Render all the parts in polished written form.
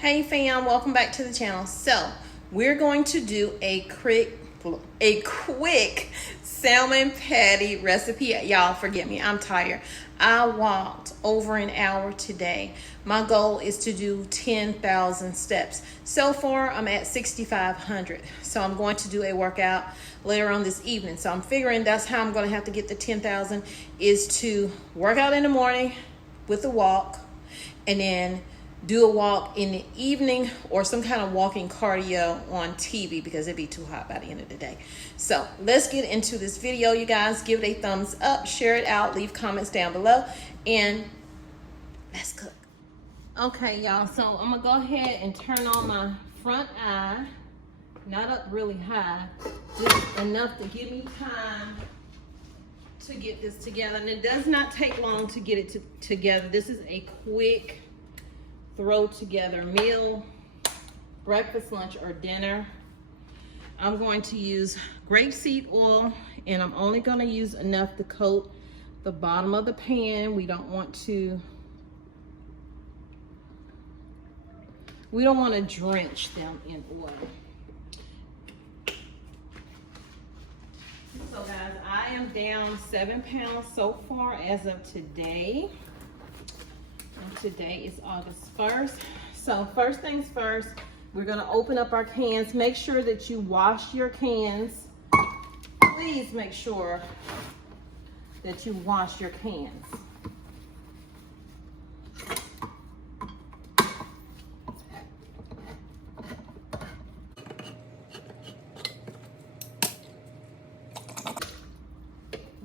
Hey fam, welcome back to the channel. So we're going to do a quick salmon patty recipe. Y'all forgive me, I'm tired. I walked over an hour today. My goal is to do 10,000 steps. So far I'm at 6,500. So I'm going to do a workout later on this evening. So I'm figuring that's how I'm going to have to get the 10,000, is to work out in the morning with a walk, and then do a walk in the evening or some kind of walking cardio on TV because it'd be too hot by the end of the day. So let's get into this video, you guys. Give it a thumbs up, share it out, leave comments down below, and let's cook. Okay, y'all, so I'm gonna go ahead and turn on my front eye, not up really high, just enough to give me time to get this together. And it does not take long to get it together. This is a quick throw together meal, breakfast, lunch, or dinner. I'm going to use grapeseed oil, and I'm only going to use enough to coat the bottom of the pan. We don't want to drench them in oil. So guys, I am down 7 pounds so far as of today. And today is August 1st. So first things first, we're gonna open up our cans. Make sure that you wash your cans. Please make sure that you wash your cans.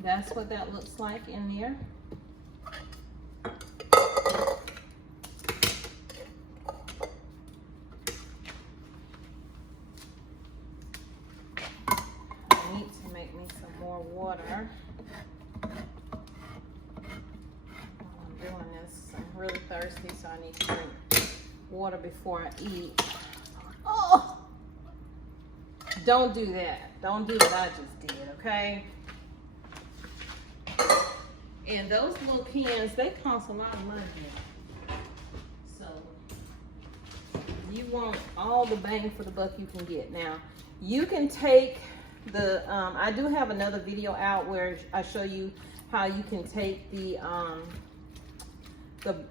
That's what that looks like in there. Water. While I'm doing this, I'm really thirsty, so I need to drink water before I eat. Oh! Don't do that. Don't do what I just did, okay? And those little cans, they cost a lot of money. So you want all the bang for the buck you can get. Now, you can take the I do have another video out where I show you how you can take the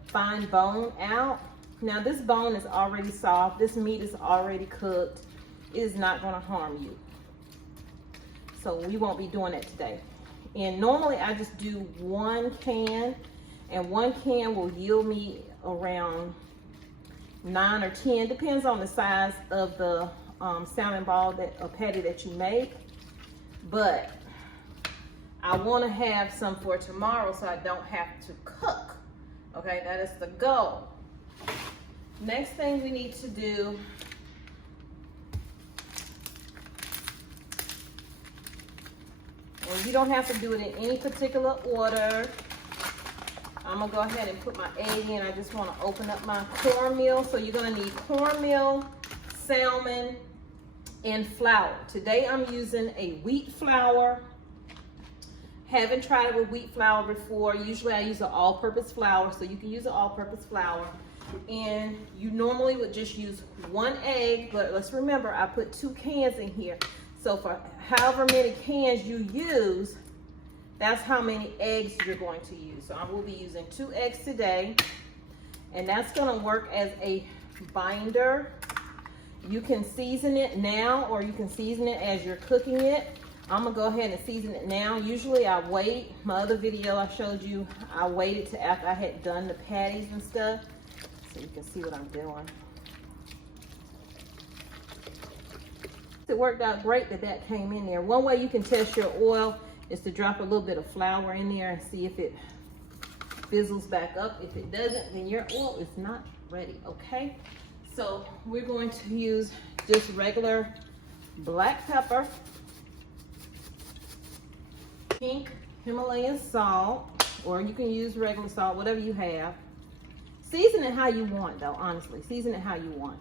fine bone out. Now this bone is already soft. This meat is already cooked. It is not going to harm you. So we won't be doing it today. And normally I just do 1 can, and 1 can will yield me around 9 or 10, depends on the size of the salmon ball or patty that you make. But I want to have some for tomorrow so I don't have to cook. Okay, that is the goal. Next thing we need to do, and you don't have to do it in any particular order. I'm gonna go ahead and put my egg in. I just want to open up my cornmeal. So you're gonna need cornmeal, salmon, and flour. Today I'm using a wheat flour. Haven't tried it with wheat flour before. Usually I use an all-purpose flour, so you can use an all-purpose flour. And you normally would just use 1 egg, but let's remember I put 2 cans in here. So for however many cans you use, that's how many eggs you're going to use. So I will be using 2 eggs today, and that's gonna work as a binder. You can season it now, or you can season it as you're cooking it. I'm gonna go ahead and season it now. Usually I wait. My other video I showed you, I waited to after I had done the patties and stuff, so you can see what I'm doing. It worked out great that came in there. One way you can test your oil is to drop a little bit of flour in there and see if it fizzles back up. If it doesn't, then your oil is not ready, okay? So we're going to use just regular black pepper, pink Himalayan salt, or you can use regular salt, whatever you have. Season it how you want though, honestly. Season it how you want.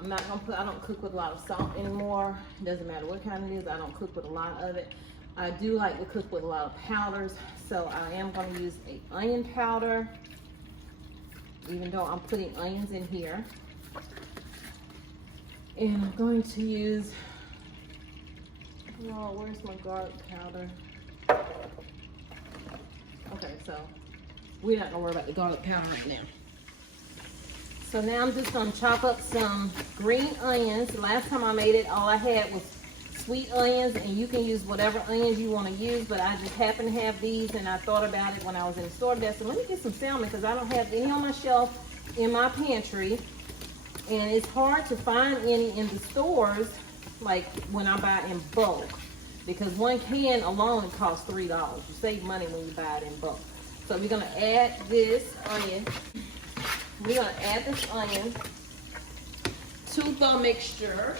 I don't cook with a lot of salt anymore. It doesn't matter what kind it is, I don't cook with a lot of it. I do like to cook with a lot of powders, so I am going to use an onion powder, even though I'm putting onions in here. And I'm going to use, oh, where's my garlic powder? Okay, so we're not gonna worry about the garlic powder right now. So now I'm just gonna chop up some green onions. The last time I made it, all I had was sweet onions, and you can use whatever onions you want to use, but I just happen to have these, and I thought about it when I was in the store today. So let me get some salmon, because I don't have any on my shelf in my pantry, and it's hard to find any in the stores, like when I buy in bulk, because one can alone costs $3. You save money when you buy it in bulk. So we're gonna add this onion. We're gonna add this onion to the mixture.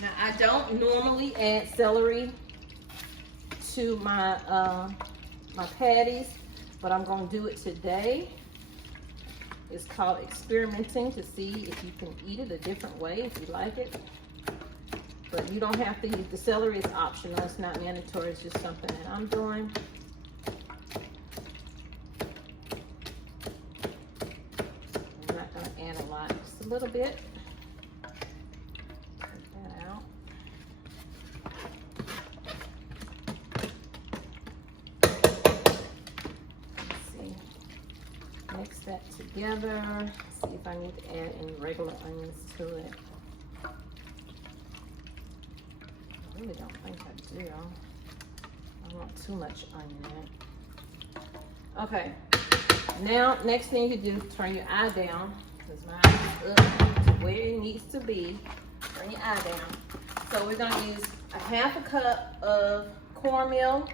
Now, I don't normally add celery to my my patties, but I'm gonna do it today. It's called experimenting to see if you can eat it a different way, if you like it. But you don't have to eat. The celery is optional, it's not mandatory, it's just something that I'm doing. I'm not gonna add a lot, just a little bit. Mix that together. See if I need to add any regular onions to it. I really don't think I do. I don't want too much onion in it. Okay. Now, next thing you do, turn your eye down, because mine is up to where it needs to be. Turn your eye down. So we're going to use a half a cup of cornmeal.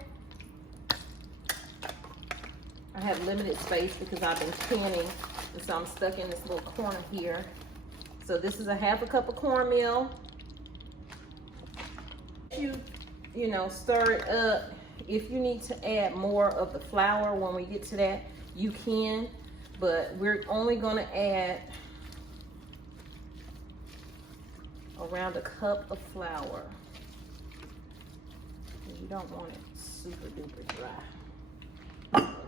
I have limited space because I've been canning, and so I'm stuck in this little corner here. So this is a half a cup of cornmeal. You know, stir it up. If you need to add more of the flour when we get to that, you can, but we're only gonna add around a cup of flour. You don't want it super duper dry.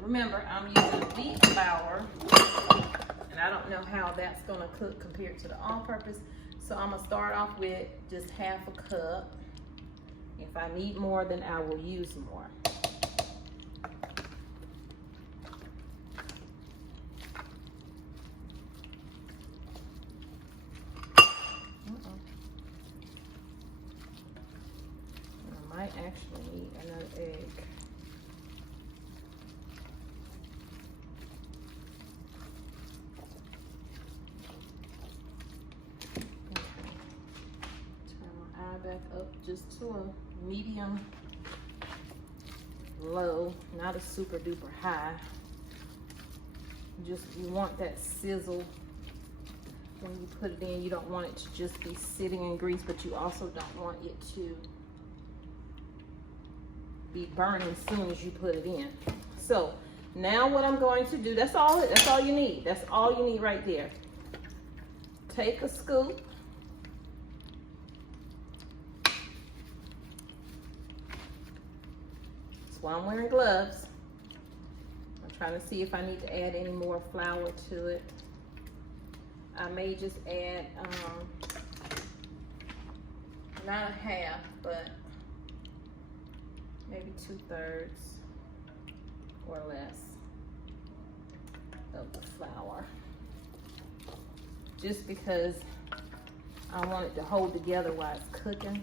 Remember, I'm using wheat flour, and I don't know how that's gonna cook compared to the all-purpose. So I'm gonna start off with just half a cup. If I need more, then I will use more. I might actually need another egg. Back up just to a medium low, not a super duper high. Just, you want that sizzle when you put it in. You don't want it to just be sitting in grease, but you also don't want it to be burning as soon as you put it in. So now what I'm going to do, that's all you need. That's all you need right there. Take a scoop. While I'm wearing gloves, I'm trying to see if I need to add any more flour to it. I may just add, not a half, but maybe 2/3 or less of the flour. Just because I want it to hold together while it's cooking.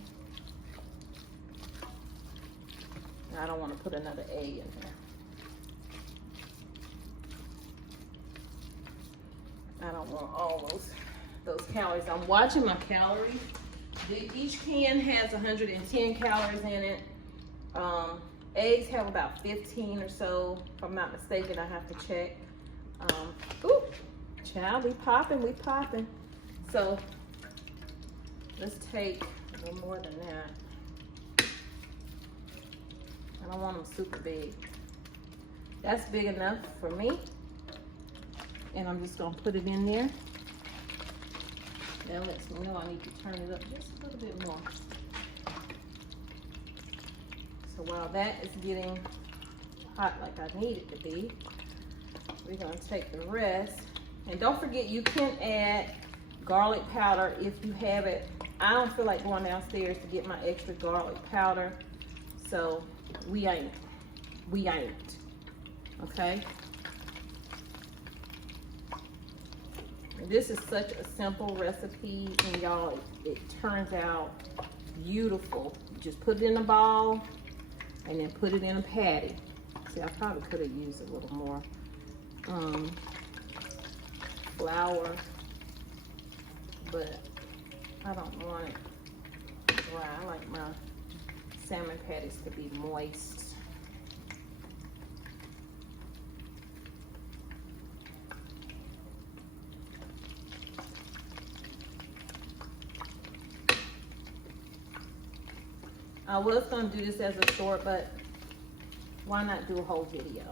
I don't want to put another egg in here. I don't want all those calories. I'm watching my calories. Each can has 110 calories in it. Eggs have about 15 or so. If I'm not mistaken, I have to check. Ooh, child, we popping. So let's take a little more than that. I don't want them super big. That's big enough for me. And I'm just gonna put it in there. That lets me know I need to turn it up just a little bit more. So while that is getting hot like I need it to be, we're gonna take the rest. And don't forget, you can add garlic powder if you have it. I don't feel like going downstairs to get my extra garlic powder, so we ain't, okay? This is such a simple recipe, and y'all, it turns out beautiful. You just put it in a ball and then put it in a patty. See, I probably could have used a little more flour, but I don't want it dry. I like my salmon patties to be moist. I was going to do this as a short, but why not do a whole video?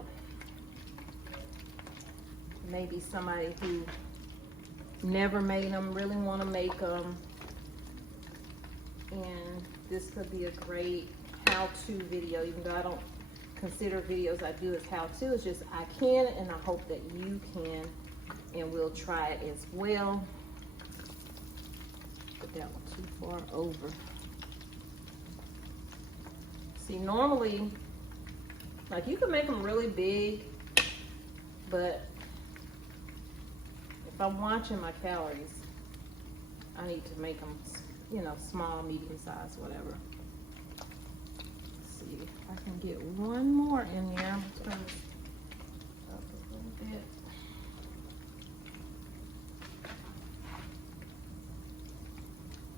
Maybe somebody who never made them really want to make them, and this could be a great how-to video, even though I don't consider videos I do as how-to. It's just I can, and I hope that you can, and we'll try it as well. Put that one too far over. See, normally, like, you can make them really big, but if I'm watching my calories, I need to make them, you know, small, medium size, whatever. Let's see if I can get one more in there. I'm just going to up a little bit.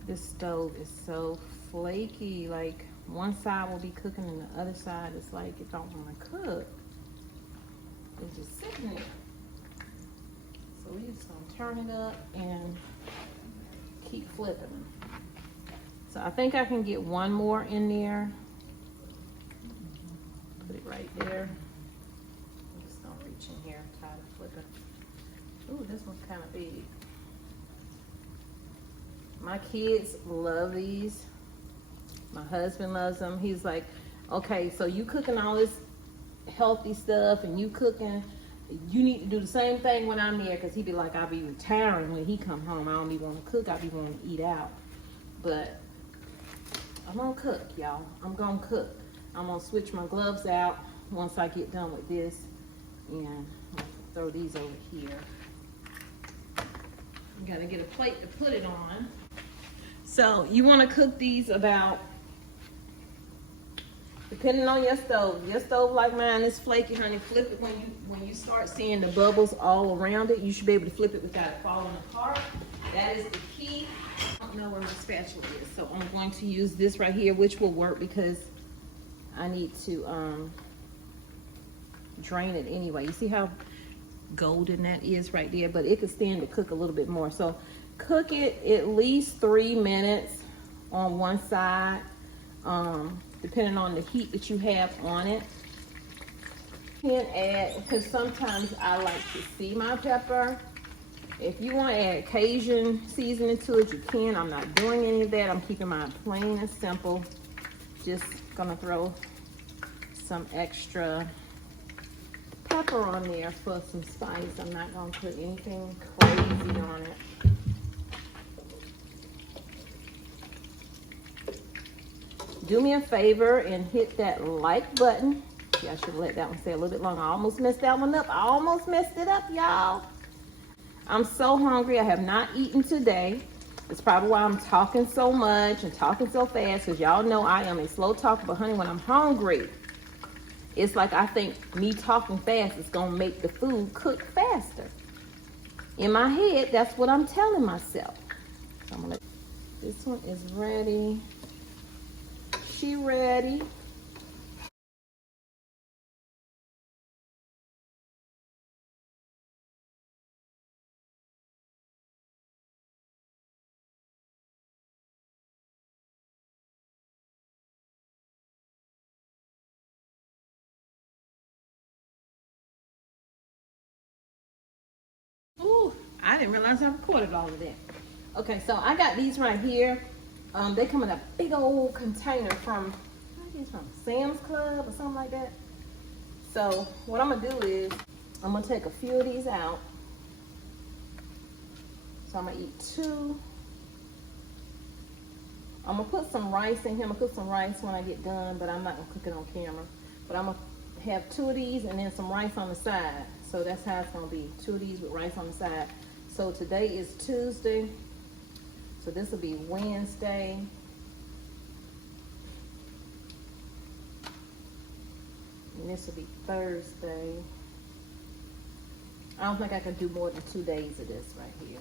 This stove is so flaky, like, one side will be cooking and the other side is like it don't want to cook. It's just sitting there. So we just gonna turn it up and keep flipping them. So I think I can get one more in there. Put it right there. I'm just gonna reach in here and try to flip it. Ooh, this one's kind of big. My kids love these. My husband loves them. He's like, okay, so you cooking all this healthy stuff and you cooking, you need to do the same thing when I'm there, because he be like, I'll be retiring when he come home. I don't be want to cook, I be wanting to eat out. But I'm gonna cook, y'all. I'm gonna cook. I'm gonna switch my gloves out once I get done with this, and I'll throw these over here. You gotta get a plate to put it on. So you want to cook these about, depending on your stove like mine is flaky, honey, flip it when you start seeing the bubbles all around it. You should be able to flip it without it falling apart. That is the key. I don't know where my spatula is, so I'm going to use this right here, which will work because I need to drain it anyway. You see how golden that is right there, but it could stand to cook a little bit more. So cook it at least 3 minutes on one side, depending on the heat that you have on it. You can add, because sometimes I like to see my pepper. If you want to add Cajun seasoning to it, you can. I'm not doing any of that. I'm keeping mine plain and simple. Just gonna throw some extra pepper on there for some spice. I'm not gonna put anything crazy on it. Do me a favor and hit that like button. Yeah, I should have let that one stay a little bit longer. I almost messed that one up. I almost messed it up, y'all. I'm so hungry. I have not eaten today. It's probably why I'm talking so much and talking so fast, because y'all know I am a slow talker. But honey, when I'm hungry, it's like I think me talking fast is gonna make the food cook faster. In my head, that's what I'm telling myself. So I'm gonna let, this one is ready. She ready. Ooh, I didn't realize I recorded all of that. Okay, so I got these right here. They come in a big old container from, I think it's from Sam's Club or something like that. So what I'm gonna do is, I'm gonna take a few of these out. So So I'm gonna eat 2. I'm gonna put some rice in here. I'm gonna cook some rice when I get done, but I'm not gonna cook it on camera. But I'm gonna have 2 of these and then some rice on the side. So that's how it's gonna be, 2 of these with rice on the side. So today is Tuesday. So this will be Wednesday. And this will be Thursday. I don't think I can do more than 2 days of this right here.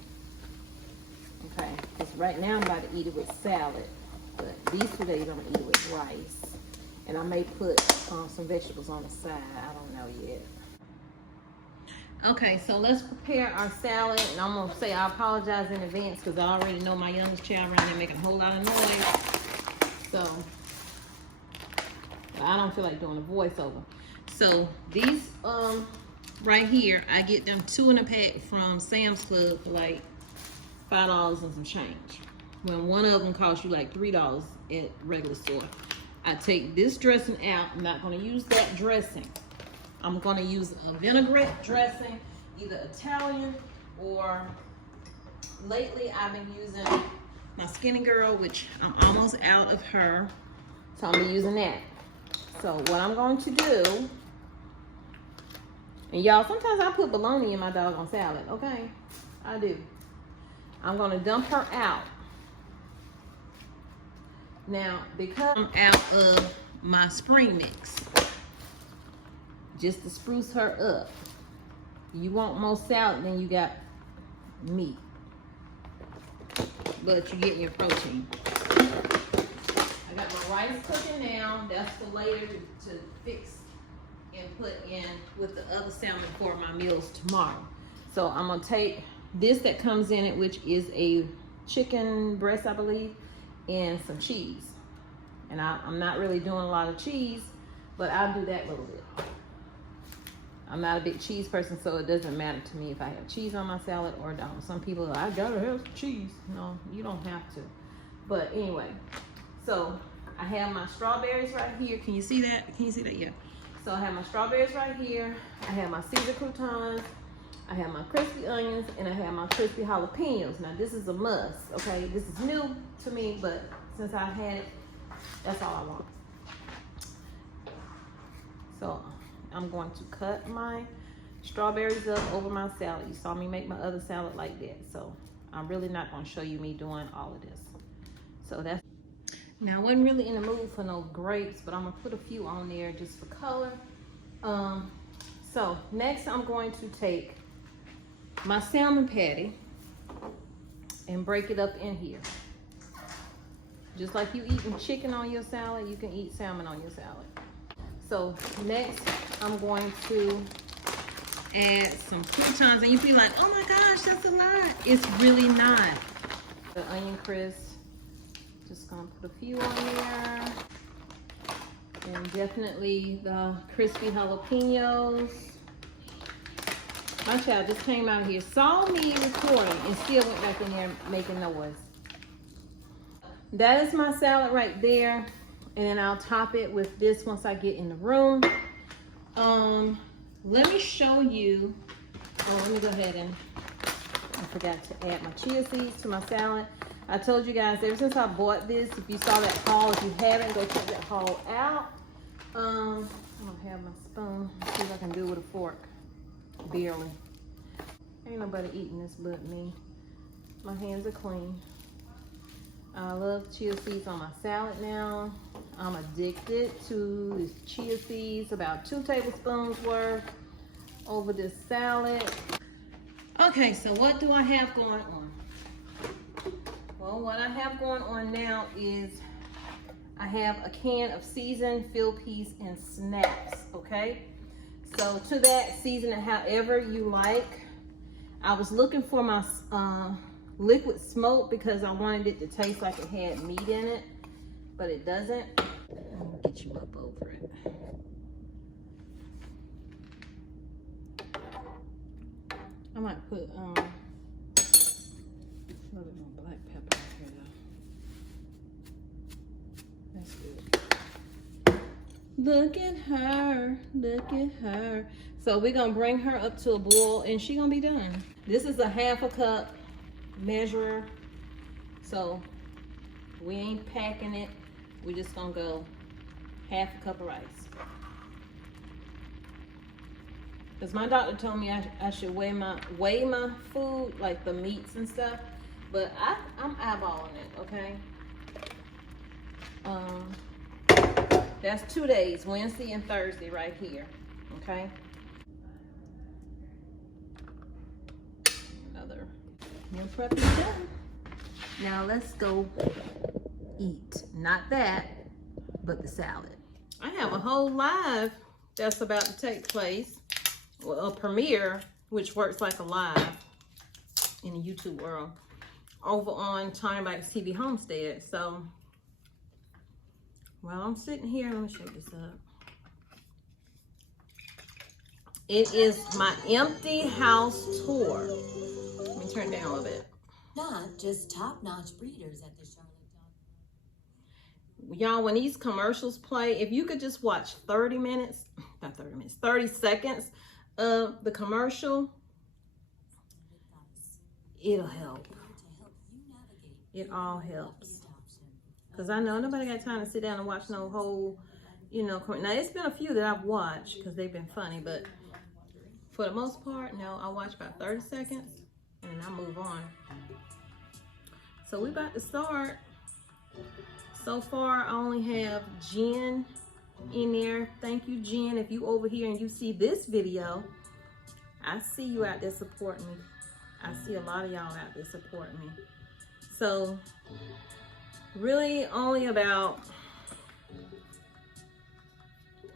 Okay, because right now I'm about to eat it with salad. But these 2 days I'm gonna eat it with rice. And I may put some vegetables on the side. I don't know yet. Okay, so let's prepare our salad. And I'm gonna say I apologize in advance because I already know my youngest child around there making a whole lot of noise. So I don't feel like doing a voiceover. So these right here, I get them 2 in a pack from Sam's Club for like $5 and some change. When one of them costs you like $3 at regular store. I take this dressing out. I'm not gonna use that dressing. I'm gonna use a vinaigrette dressing, either Italian or lately I've been using my Skinny Girl, which I'm almost out of her. So I'm gonna be using that. So what I'm going to do, and y'all, sometimes I put bologna in my doggone salad, okay? I do. I'm gonna dump her out. Now, because I'm out of my spring mix, just to spruce her up. You want more salad than you got meat, but you're getting your protein. I got my rice cooking now. That's for later to fix and put in with the other salmon for my meals tomorrow. So I'm gonna take this that comes in it, which is a chicken breast, I believe, and some cheese. And I'm not really doing a lot of cheese, but I'll do that a little bit. I'm not a big cheese person, so it doesn't matter to me if I have cheese on my salad or don't. Some people are, I gotta have some cheese. No, you don't have to. But anyway, so I have my strawberries right here. Can you see that? Can you see that? Yeah. So I have my strawberries right here. I have my Caesar croutons. I have my crispy onions, and I have my crispy jalapenos. Now this is a must, okay? This is new to me, but since I've had it, that's all I want. So I'm going to cut my strawberries up over my salad. You saw me make my other salad like that. So I'm really not going to show you me doing all of this. So that's, now I wasn't really in the mood for no grapes, but I'm going to put a few on there just for color. So next I'm going to take my salmon patty and break it up in here. Just like you eating chicken on your salad, you can eat salmon on your salad. So next, I'm going to add some croutons, and you be like, oh my gosh, that's a lot. It's really not. The onion crisp, just gonna put a few on there. And definitely the crispy jalapenos. My child just came out here, saw me recording, and still went back in there making noise. That is my salad right there. And then I'll top it with this once I get in the room. Let me show you. Oh, let me go ahead and I forgot to add my chia seeds to my salad. I told you guys ever since I bought this, if you saw that haul, if you haven't, go check that haul out. I don't have my spoon. Let's see if I can do it with a fork. Barely. Ain't nobody eating this but me. My hands are clean. I love chia seeds on my salad now. I'm addicted to this chia seeds, about 2 tablespoons worth over this salad. Okay, so what do I have going on? Well, what I have going on now is I have a can of seasoned field peas and snaps, okay? So to that, season it however you like. I was looking for my liquid smoke because I wanted it to taste like it had meat in it, but it doesn't. I'm gonna get you up over it. I might put a little more black pepper here though. That's good. Look at her, look at her. So we're gonna bring her up to a boil and she's gonna be done. This is a 1/2 cup measurer. So we ain't packing it. We're just gonna go half a cup of rice. Because my doctor told me I should weigh my food, like the meats and stuff. But I'm eyeballing it, okay? That's 2 days, Wednesday and Thursday right here, okay? Another meal prep is done. Now let's go eat. Not that, but the salad. I have a whole live that's about to take place. Well, a premiere, which works like a live in the YouTube world, over on TommyBitesTV Homestead. So while I'm sitting here, let me shake this up. It is my empty house tour. Let me turn it down a little bit. Not just top-notch breeders at the Charlotte Dog. Y'all, when these commercials play, if you could just watch 30 minutes, not 30 minutes, 30 seconds of the commercial, it'll help. It all helps. Because I know nobody got time to sit down and watch no whole, you know, now it's been a few that I've watched because they've been funny, but for the most part, no, I watch about 30 seconds and then I move on. So we about to start. So far, I only have Jen in there. Thank you, Jen. If you over here and you see this video, I see you out there supporting me. I see a lot of y'all out there supporting me. So really only about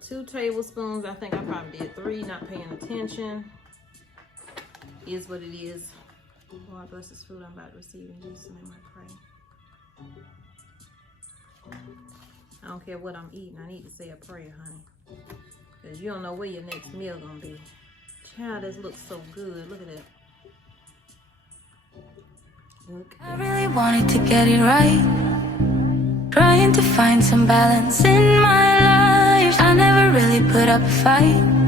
2 tablespoons. I think I probably did 3, not paying attention. Is what it is. Lord bless this food I'm about to receive in Jesus' name I pray. I don't care what I'm eating. I need to say a prayer, honey. Because you don't know where your next meal gonna be. Child, this looks so good. Look at it. Look. I really wanted to get it right. Trying to find some balance in my life. I never really put up a fight.